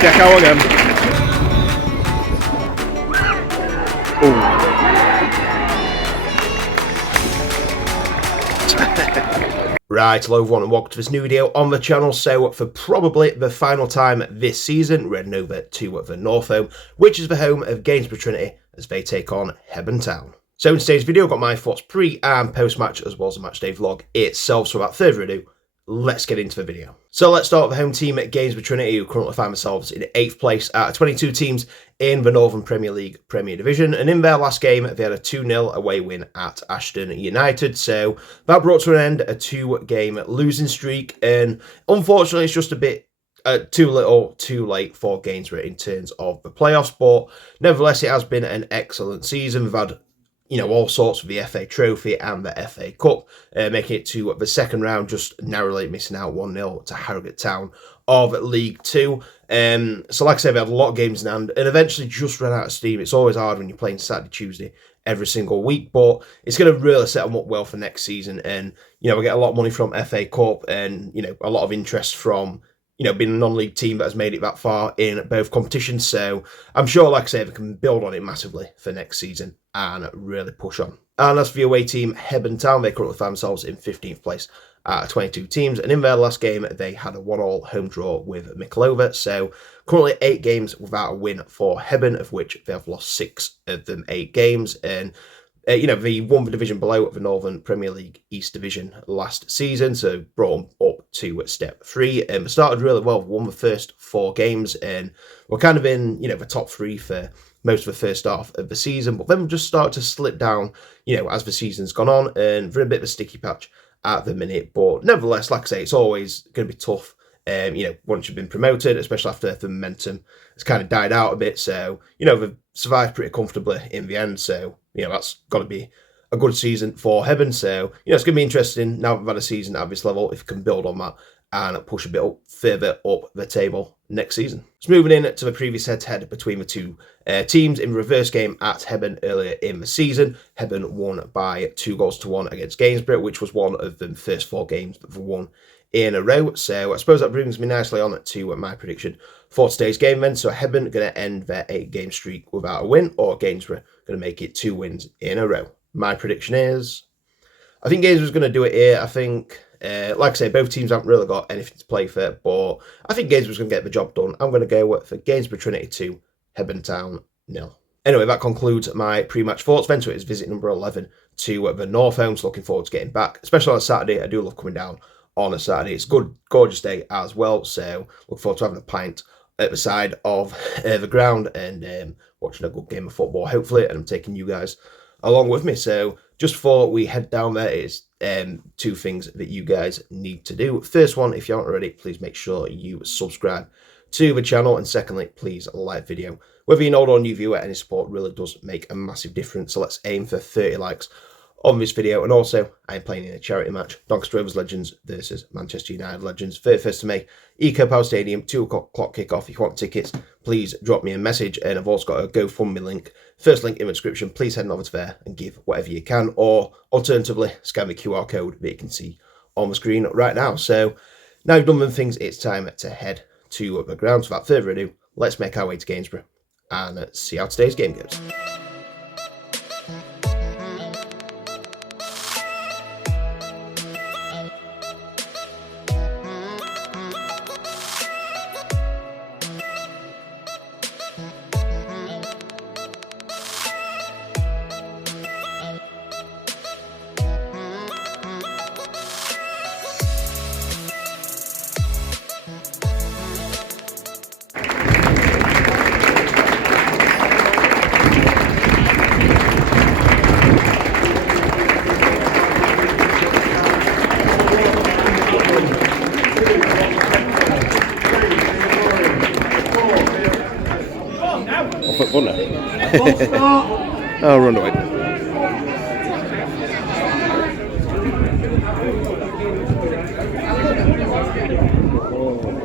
Check HOWE again. Right, hello everyone and welcome to this new video on the channel. So for probably the final time this season, we're heading over to the Northolme, which is the home of Gainsborough Trinity as they take on Hebburn Town. So in today's video, I've got my thoughts pre and post match as well as the match day vlog itself. So without further ado, let's get into the video. So let's start with the home team at Gainsborough Trinity, who currently find themselves in 8th place out of 22 teams in the Northern Premier League Premier Division. And in their last game, they had a 2-0 away win at Ashton United. So that brought to an end a 2-game losing streak. And unfortunately, it's just a bit too little, too late for Gainsborough in terms of the playoffs. But nevertheless, it has been an excellent season. We've had all sorts of the FA Trophy and the FA Cup, making it to the second round, just narrowly missing out 1-0 to Harrogate Town of League 2. So like I said, we had a lot of games in hand and eventually just ran out of steam. It's always hard when you're playing Saturday, Tuesday every single week, but it's going to really set them up well for next season. And, we get a lot of money from FA Cup and, a lot of interest from being a non-league team that has made it that far in both competitions. So I'm sure, like I say, we can build on it massively for next season and really push on. And as for the away team, Hebburn Town, they currently find themselves in 15th place out of 22 teams. And in their last game, they had a 1-1 home draw with Middlesbrough. So currently 8 games without a win for Hebburn, of which they have lost 6 of them 8 games. And they won the division below the Northern Premier League East Division last season, so brought them up to step 3. And we started really well, won the first 4 games, and we're kind of in, the top 3 for most of the first half of the season. But then we just started to slip down, as the season's gone on, and we're in a bit of a sticky patch at the minute. But nevertheless, like I say, it's always going to be tough. Once you've been promoted, especially after the momentum has kind of died out a bit. So, they've survived pretty comfortably in the end. So, that's got to be a good season for Hebburn. So, it's going to be interesting now that we've had a season at this level, if we can build on that and push a bit further up the table next season. So moving in to the previous head-to-head between the two teams in the reverse game at Hebburn earlier in the season. Hebburn won by 2-1 against Gainsborough, which was one of the first 4 games that they've won in a row. So I suppose that brings me nicely on to my prediction for today's game then. So Hebburn going to end their 8-game streak without a win, or Gainsborough going to make it 2 wins in a row. My prediction is, I think Gainsborough's going to do it here. I think, like I say, both teams haven't really got anything to play for, but I think Gainsborough's going to get the job done. I'm going to go for Gainsborough Trinity 2, Hebburn Town 0. Anyway, that concludes my pre-match thoughts. Then to it is visit number 11 to the Northolme. So looking forward to getting back, especially on a Saturday. I do love coming down on a Saturday. It's a good, gorgeous day as well. So look forward to having a pint at the side of the ground and watching a good game of football, hopefully. And I'm taking you guys along with me. So just before we head down there, is 2 things that you guys need to do. First one, if you aren't already, please make sure you subscribe to the channel. And secondly, please like the video. Whether you're an old or new viewer, any support really does make a massive difference. So let's aim for 30 likes on this video. And also, I am playing in a charity match, Doncaster Rovers Legends versus Manchester United Legends, 31st of May, Eco Power Stadium, 2 o'clock kickoff. If you want tickets, please drop me a message. And I've also got a GoFundMe link, first link in the description. Please head over to there and give whatever you can, or alternatively, scan the QR code that you can see on the screen right now. So now you've done them things, it's time to head to the ground. So without further ado, let's make our way to Gainsborough and see how today's game goes. Oh, run away.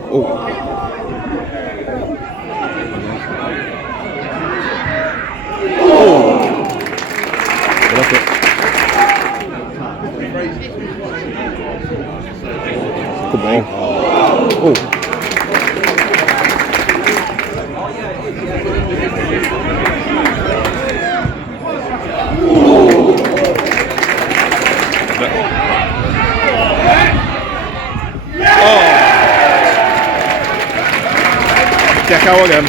Oh. Oh. That's it. Good ball. Oh. check HOWE again.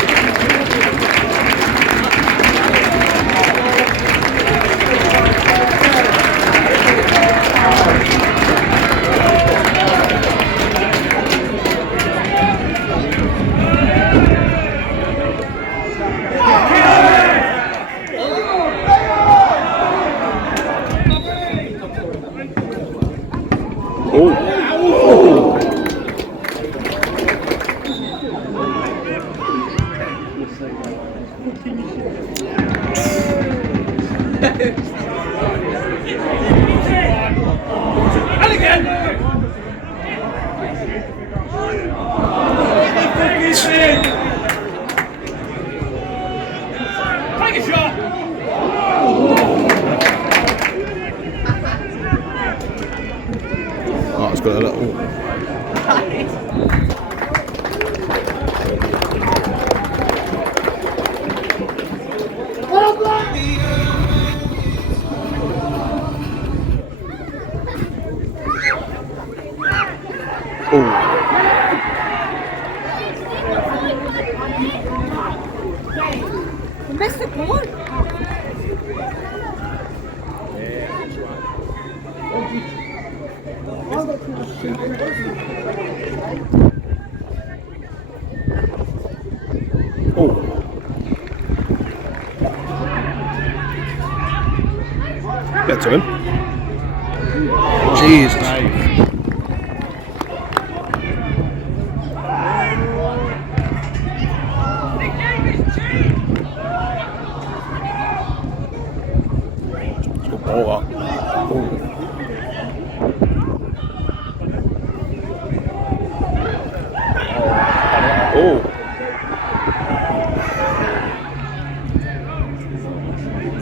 Oh, it's got a little. Missed the goal. Get to him. Jesus. Good ball, that.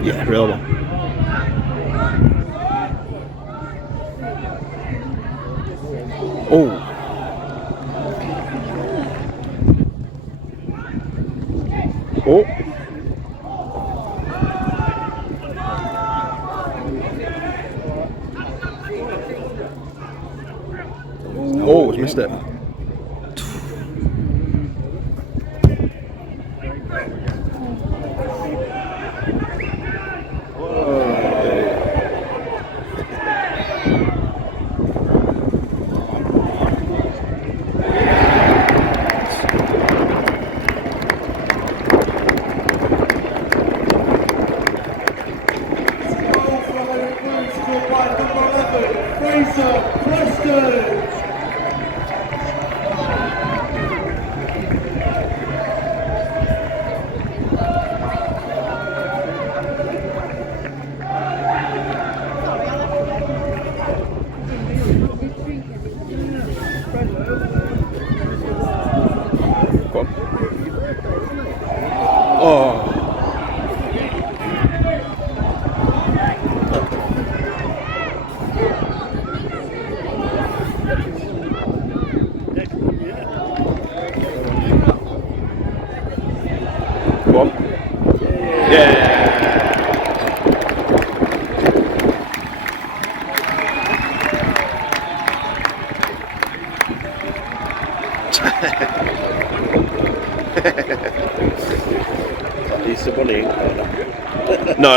Yeah, real one. Oh, he's missed it. He's the bunny. No.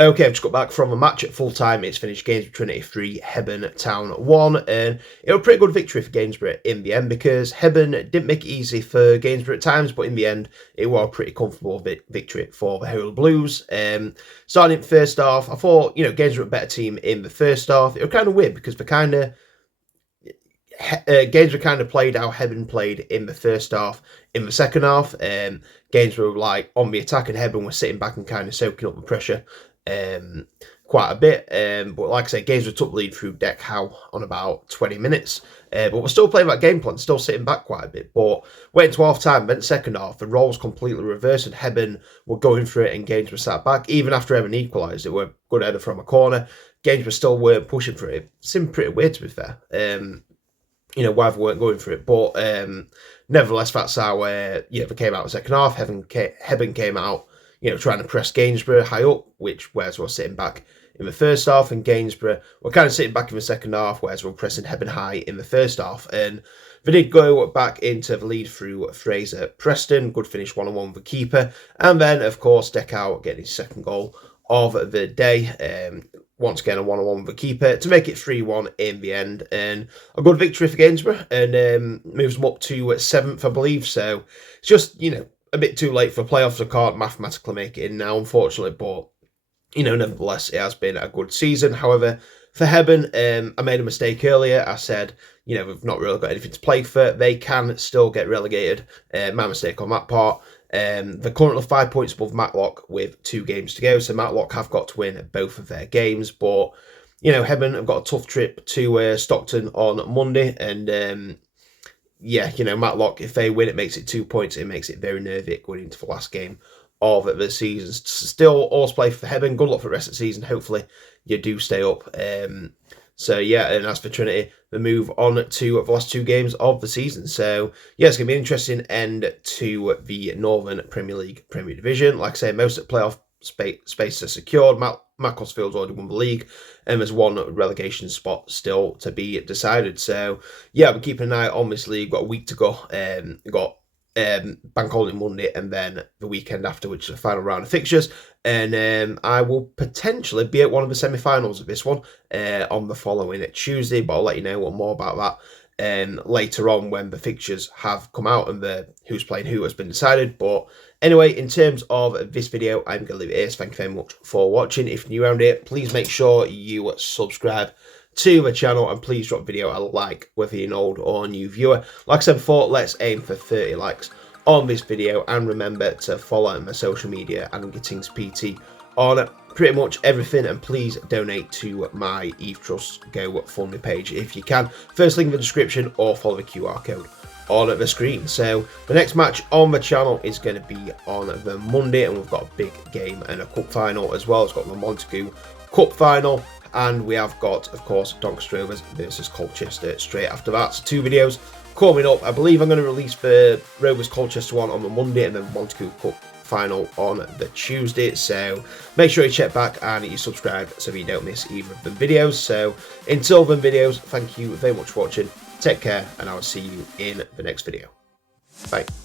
Okay, I've just got back from a match at full time. It's finished Gainsborough Trinity 3, Hebburn Town 1, and it was a pretty good victory for Gainsborough in the end because Hebburn didn't make it easy for Gainsborough at times, but in the end, it was a pretty comfortable victory for the HOWE Blues. Starting first half, I thought, Gainsborough were a better team in the first half. It was kind of weird because Gainsborough kind of played how Hebburn played in the first half. In the second half, Gainsborough were like on the attack and Hebburn were sitting back and kind of soaking up the pressure. quite a bit. But like I say, Gainsborough took the lead through DEC HOWE on about 20 minutes. But we're still playing that game plan, still sitting back quite a bit. But waiting to half time, went second half, the roles completely reversed, and Hebburn were going for it, and Gainsborough sat back. Even after Hebburn equalised, it were a good header from a corner. Gainsborough still weren't pushing for it. It seemed pretty weird, to be fair. Why they weren't going for it. But nevertheless, that's how they came out in the second half. Hebburn came out, trying to press Gainsborough high up, whereas we're sitting back in the first half, and Gainsborough were kind of sitting back in the second half, whereas we're pressing Hebburn high in the first half. And they did go back into the lead through Fraser Preston. Good finish 1-on-1 with the keeper. And then, of course, DEC HOWE getting his second goal of the day. Once again, a 1-on-1 with the keeper to make it 3-1 in the end. And a good victory for Gainsborough, and moves them up to 7th, I believe. So it's just, a bit too late for playoffs. I can't mathematically make it in now, unfortunately. But, nevertheless, it has been a good season. However, for Hebburn, I made a mistake earlier. I said, we've not really got anything to play for. They can still get relegated. My mistake on that part. They're currently 5 points above Matlock with 2 games to go. So Matlock have got to win both of their games. But, Hebburn have got a tough trip to Stockton on Monday. And, Matlock, if they win, it makes it 2 points. It makes it very nervy going into the last game of the season. Still, all play for Hebburn. Good luck for the rest of the season. Hopefully, you do stay up. And as for Trinity, they move on to the last 2 games of the season. So, it's going to be an interesting end to the Northern Premier League Premier Division. Like I say, most of the playoff space are secured. Macclesfield's already won the league, and there's 1 relegation spot still to be decided. So, we're keeping an eye on this league. Got a week to go. We've got bank holiday Monday, and then the weekend after, which is the final round of fixtures. And I will potentially be at one of the semi-finals of this one on the following Tuesday, but I'll let you know more about that later on when the fixtures have come out and the who's playing who has been decided. But anyway, in terms of this video, I'm going to leave it here. So thank you very much for watching. If you're new around here, please make sure you subscribe to the channel, and please drop the video a like, whether you're an old or new viewer. Like I said before, let's aim for 30 likes on this video, and remember to follow my social media and Gittings PT on pretty much everything, and please donate to my Eve Trust GoFundMe page if you can. First link in the description, or follow the QR code on the screen. So the next match on the channel is going to be on the Monday, and we've got a big game and a cup final as well. It's got the Montague Cup final, and we have got, of course, Doncaster Rovers versus Colchester straight after that. So 2 videos coming up. I believe I'm going to release the Rovers Colchester one on the Monday, and then Montague Cup final on the Tuesday. So make sure you check back and you subscribe so you don't miss either of the videos. So until then videos, thank you very much for watching. Take care, and I will see you in the next video. Bye.